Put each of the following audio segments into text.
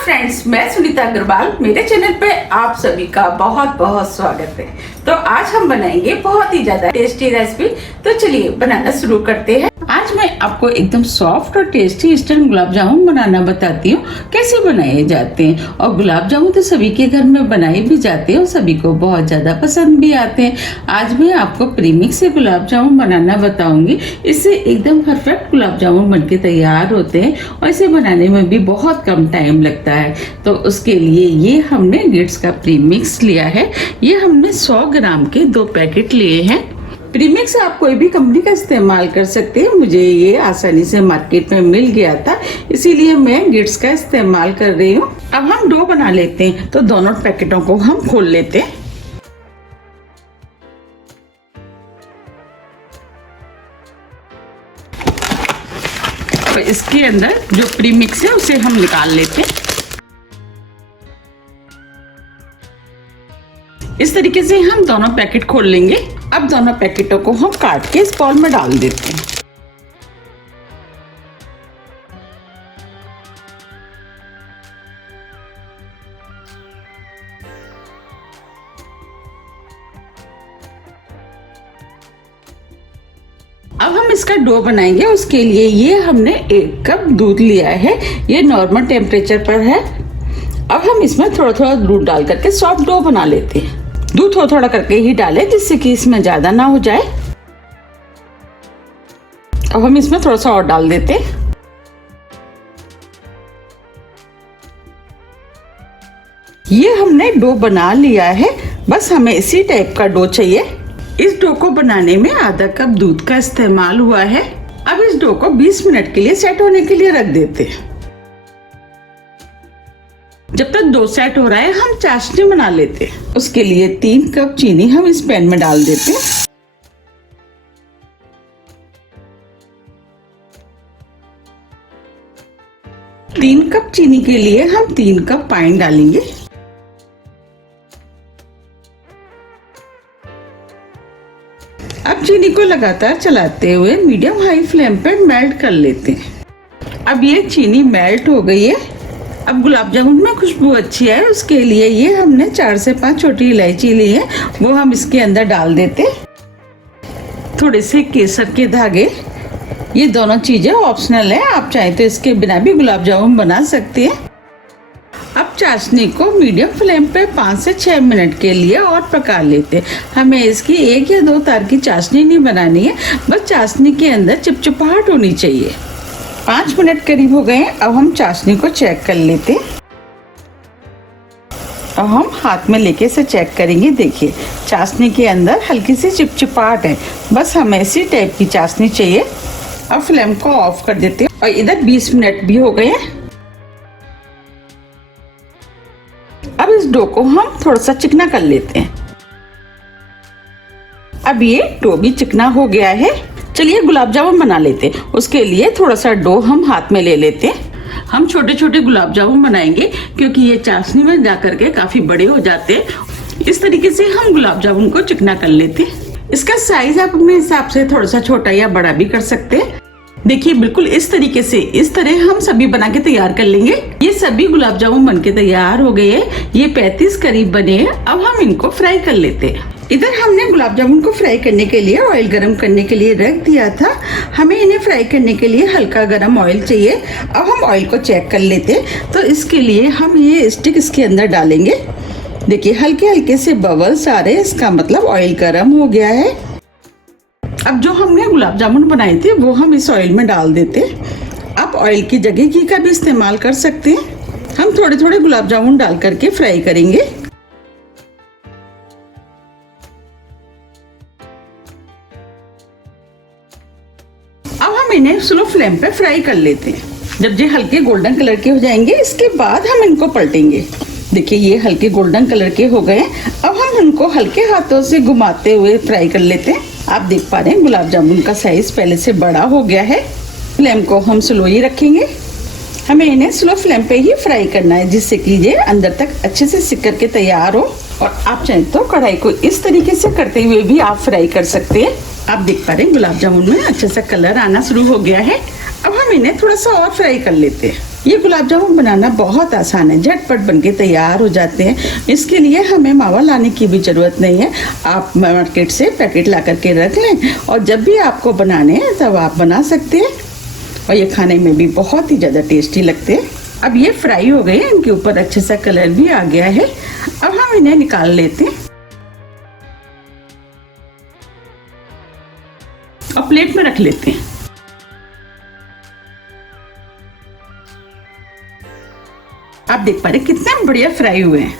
Friends, मैं सुनीता अग्रवाल। मेरे channel पे आप सभी का बहुत बहुत स्वागत है। तो आज हम बनाएंगे बहुत ही ज्यादा टेस्टी रेसिपी। तो चलिए बनाना शुरू करते हैं। आज मैं आपको एकदम सॉफ्ट और टेस्टी इंस्टेंट गुलाब जामुन बनाना बताती हूँ कैसे बनाए जाते हैं। और गुलाब जामुन तो सभी के घर में बनाए भी जाते हैं और सभी को बहुत ज्यादा पसंद भी आते हैं। आज मैं आपको प्रीमिक्स से गुलाब जामुन बनाना बताऊंगी। इससे एकदम परफेक्ट गुलाब जामुन बनके तैयार होते हैं और इसे बनाने में भी बहुत कम टाइम लगता है। तो उसके लिए ये हमने गिट्स का प्रीमिक्स लिया है। ये हमने 100 ग्राम के 2 पैकेट लिए हैं। प्रीमिक्स आप कोई भी कंपनी का इस्तेमाल कर सकते हैं। मुझे ये आसानी से मार्केट में मिल गया था, इसीलिए मैं गिट्स का इस्तेमाल कर रही हूँ। अब हम डो बना लेते हैं। तो दोनों पैकेटों को हम खोल लेते हैं। तो इसके अंदर जो प्रीमिक्स है उसे हम निकाल लेते हैं। इस तरीके से हम दोनों पैकेट खोल लेंगे। अब दोनों पैकेटों को हम काट के इस बाउल में डाल देते हैं। अब हम इसका डो बनाएंगे। उसके लिए ये हमने 1 कप दूध लिया है। ये नॉर्मल टेम्परेचर पर है। अब हम इसमें थोड़ा थोड़ा दूध डाल करके सॉफ्ट डो बना लेते हैं। दूध थोड़ा थोड़ा करके ही डालें, जिससे कि इसमें ज्यादा ना हो जाए। अब हम इसमें थोड़ा सा और डाल देते हैं। ये हमने डो बना लिया है। बस हमें इसी टाइप का डो चाहिए। इस डो को बनाने में आधा कप दूध का इस्तेमाल हुआ है। अब इस डो को 20 मिनट के लिए सेट होने के लिए रख देते हैं। जब तक डो सेट हो रहा है हम चाशनी बना लेते हैं। उसके लिए 3 कप चीनी हम इस पैन में डाल देते हैं। तीन कप चीनी के लिए हम 3 कप पानी डालेंगे। अब चीनी को लगातार चलाते हुए मीडियम हाई फ्लेम पर मेल्ट कर लेते हैं। अब ये चीनी मेल्ट हो गई है। अब गुलाब जामुन में खुशबू अच्छी है, उसके लिए ये हमने 4 से 5 छोटी इलायची ली है, वो हम इसके अंदर डाल देते। थोड़े से केसर के धागे। ये दोनों चीजें ऑप्शनल है, आप चाहे तो इसके बिना भी गुलाब जामुन बना सकते हैं। अब चाशनी को मीडियम फ्लेम पे 5 से 6 मिनट के लिए और पका लेते हैं। हमें इसकी 1 या 2 तार की चाशनी नहीं बनानी है, बस चाशनी के अंदर चिपचिपाहट होनी चाहिए। 5 मिनट करीब हो गए। अब हम चाशनी को चेक कर लेते हैं। अब हम हाथ में लेके इसे चेक करेंगे। देखिए चाशनी के अंदर हल्की सी चिपचिपाहट है। बस हमें इसी टाइप की चाशनी चाहिए। अब फ्लेम को ऑफ कर देते हैं। और इधर 20 मिनट भी हो गए। अब इस डो को हम थोड़ा सा चिकना कर लेते हैं। अब ये डो भी चिकना हो गया है। चलिए गुलाब जामुन बना लेते हैं। उसके लिए थोड़ा सा डो हम हाथ में ले लेते हैं। हम छोटे छोटे गुलाब जामुन बनाएंगे, क्योंकि ये चाशनी में जा करके काफी बड़े हो जाते हैं। इस तरीके से हम गुलाब जामुन को चिकना कर लेते हैं। इसका साइज आप अपने हिसाब से थोड़ा सा छोटा या बड़ा भी कर सकते हैं। देखिए बिल्कुल इस तरीके से, इस तरह हम सभी बना के तैयार कर लेंगे। ये सभी गुलाब जामुन बन के तैयार हो गए हैं। ये 35 करीब बने हैं। अब हम इनको फ्राई कर लेते हैं। इधर हमने गुलाब जामुन को फ्राई करने के लिए ऑयल गरम करने के लिए रख दिया था। हमें इन्हें फ्राई करने के लिए हल्का गरम ऑयल चाहिए। अब हम ऑयल को चेक कर लेते हैं। तो इसके लिए हम ये स्टिक इसके अंदर डालेंगे। देखिए हल्के हल्के से बबल्स आ रहे हैं, इसका मतलब ऑयल गरम हो गया है। अब जो हमने गुलाब जामुन बनाए थे वो हम इस ऑयल में डाल देते। आप ऑयल की जगह घी का भी इस्तेमाल कर सकते हैं। हम थोड़े थोड़े गुलाब जामुन डाल करके फ्राई करेंगे। अब हम इन्हें स्लो फ्लेम पे फ्राई कर लेते हैं। जब ये हल्के गोल्डन कलर के हो जाएंगे, इसके बाद हम इनको पलटेंगे। देखिए ये हल्के गोल्डन कलर के हो गए। अब हम इनको हल्के हाथों से घुमाते हुए फ्राई कर लेते हैं। आप देख पा रहे हैं गुलाब जामुन का साइज पहले से बड़ा हो गया है। फ्लेम को हम स्लो ही रखेंगे। हमें इन्हें स्लो फ्लेम पे ही फ्राई करना है, जिससे कि ये अंदर तक अच्छे से सिक करके तैयार हो। और आप चाहे तो कढ़ाई को इस तरीके से करते हुए भी आप फ्राई कर सकते हैं। आप देख पा रहे हैं गुलाब जामुन में अच्छे सा कलर आना शुरू हो गया है। अब हम इन्हें थोड़ा सा और फ्राई कर लेते हैं। ये गुलाब जामुन बनाना बहुत आसान है, झटपट बनके तैयार हो जाते हैं। इसके लिए हमें मावा लाने की भी ज़रूरत नहीं है। आप मार्केट से पैकेट ला करके रख लें और जब भी आपको बनाने हैं तब आप बना सकते हैं। और ये खाने में भी बहुत ही ज़्यादा टेस्टी लगते हैं। अब ये फ्राई हो गए, इनके ऊपर अच्छे सा कलर भी आ गया है। अब हम इन्हें निकाल लेते हैं और प्लेट में रख लेते हैं। आप देख पा रहे कितने बढ़िया फ्राई हुए हैं।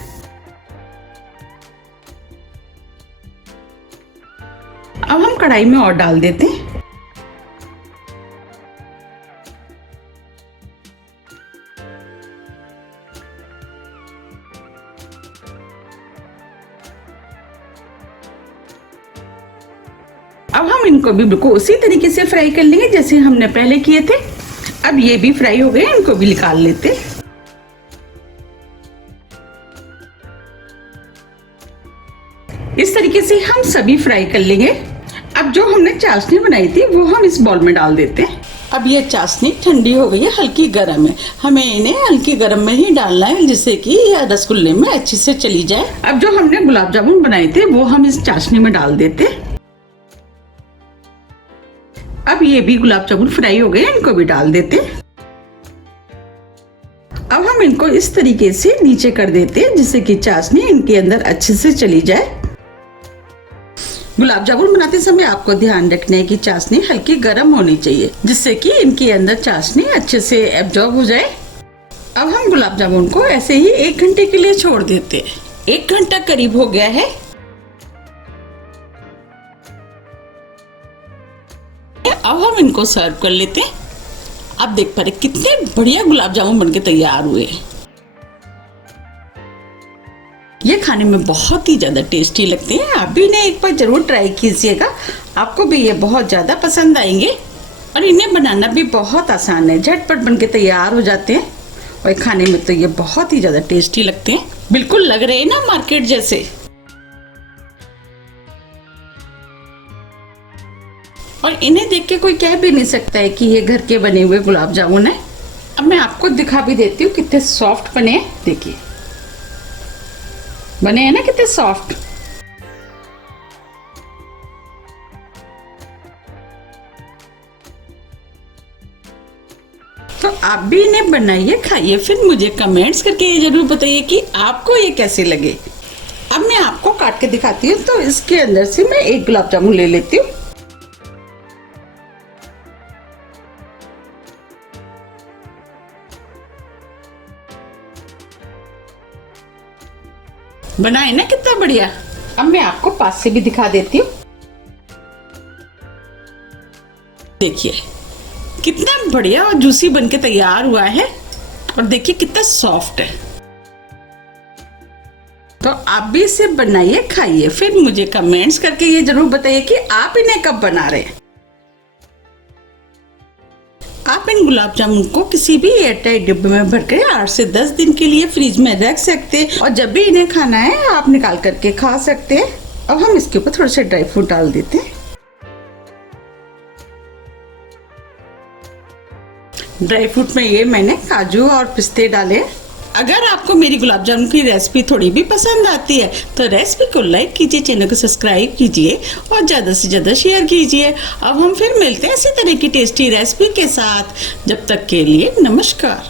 अब हम कढ़ाई में और डाल देते हैं। अब हम इनको भी बिल्कुल उसी तरीके से फ्राई कर लेंगे जैसे हमने पहले किए थे। अब ये भी फ्राई हो गए, इनको भी निकाल लेते हैं। इस तरीके से हम सभी फ्राई कर लेंगे। अब जो हमने चाशनी बनाई थी वो हम इस बॉल में डाल देते हैं। अब ये चाशनी ठंडी हो गई है, हल्की गर्म है। हमें इन्हें हल्की गर्म में ही डालना है जिससे कि ये रसगुल्ले में अच्छे से चली जाए। अब जो हमने गुलाब जामुन बनाए थे वो हम इस चाशनी में डाल देते हैं। अब ये भी गुलाब जामुन फ्राई हो गए, इनको भी डाल देते हैं। अब हम इनको इस तरीके से नीचे कर देते हैं जिससे कि चाशनी इनके अंदर अच्छे से चली जाए। गुलाब जामुन बनाते समय आपको ध्यान रखना है कि चाशनी हल्की गर्म होनी चाहिए जिससे कि इनके अंदर चाशनी अच्छे से एब्जॉर्ब हो जाए। अब हम गुलाब जामुन को ऐसे ही 1 घंटे के लिए छोड़ देते हैं। 1 घंटा करीब हो गया है। अब हम इनको सर्व कर लेते हैं। आप देख पा रहे कितने बढ़िया गुलाब जामुन बनके तैयार हुए। ये खाने में बहुत ही ज्यादा टेस्टी लगते हैं। आप भी इन्हें एक बार जरूर ट्राई कीजिएगा, आपको भी ये बहुत ज्यादा पसंद आएंगे। और इन्हें बनाना भी बहुत आसान है, झटपट बनके तैयार हो जाते हैं। और खाने में तो ये बहुत ही ज्यादा टेस्टी लगते हैं, बिल्कुल लग रहे हैं ना मार्केट जैसे। और इन्हें देख के कोई कह भी नहीं सकता है कि ये घर के बने हुए गुलाब जामुन है। अब मैं आपको दिखा भी देती हूँ कितने सॉफ्ट बने हैं। देखिए बने हैं ना कितने सॉफ्ट। तो आप भी इन्हें बनाइए, खाइए, फिर मुझे कमेंट्स करके ये जरूर बताइए कि आपको ये कैसे लगे। अब मैं आपको काट के दिखाती हूँ। तो इसके अंदर से मैं एक गुलाब जामुन ले लेती हूँ। बनाए ना कितना बढ़िया। अब मैं आपको पास से भी दिखा देती हूँ। देखिए कितना बढ़िया और जूसी बनके तैयार हुआ है। और देखिए कितना सॉफ्ट है। तो आप भी इसे बनाइए, खाइए, फिर मुझे कमेंट्स करके ये जरूर बताइए कि आप इन्हें कब बना रहे हैं। आप इन गुलाब जामुन को किसी भी एयरटाइट डिब्बे में भरकर 8 से 10 दिन के लिए फ्रिज में रख सकते हैं। और जब भी इन्हें खाना है आप निकाल करके खा सकते हैं। अब हम इसके ऊपर थोड़ा सा ड्राई फ्रूट डाल देते हैं। ड्राई फ्रूट में ये मैंने काजू और पिस्ते डाले। अगर आपको मेरी गुलाब जामुन की रेसिपी थोड़ी भी पसंद आती है तो रेसिपी को लाइक कीजिए, चैनल को सब्सक्राइब कीजिए और ज़्यादा से ज़्यादा शेयर कीजिए। अब हम फिर मिलते हैं इसी तरह की टेस्टी रेसिपी के साथ। जब तक के लिए नमस्कार।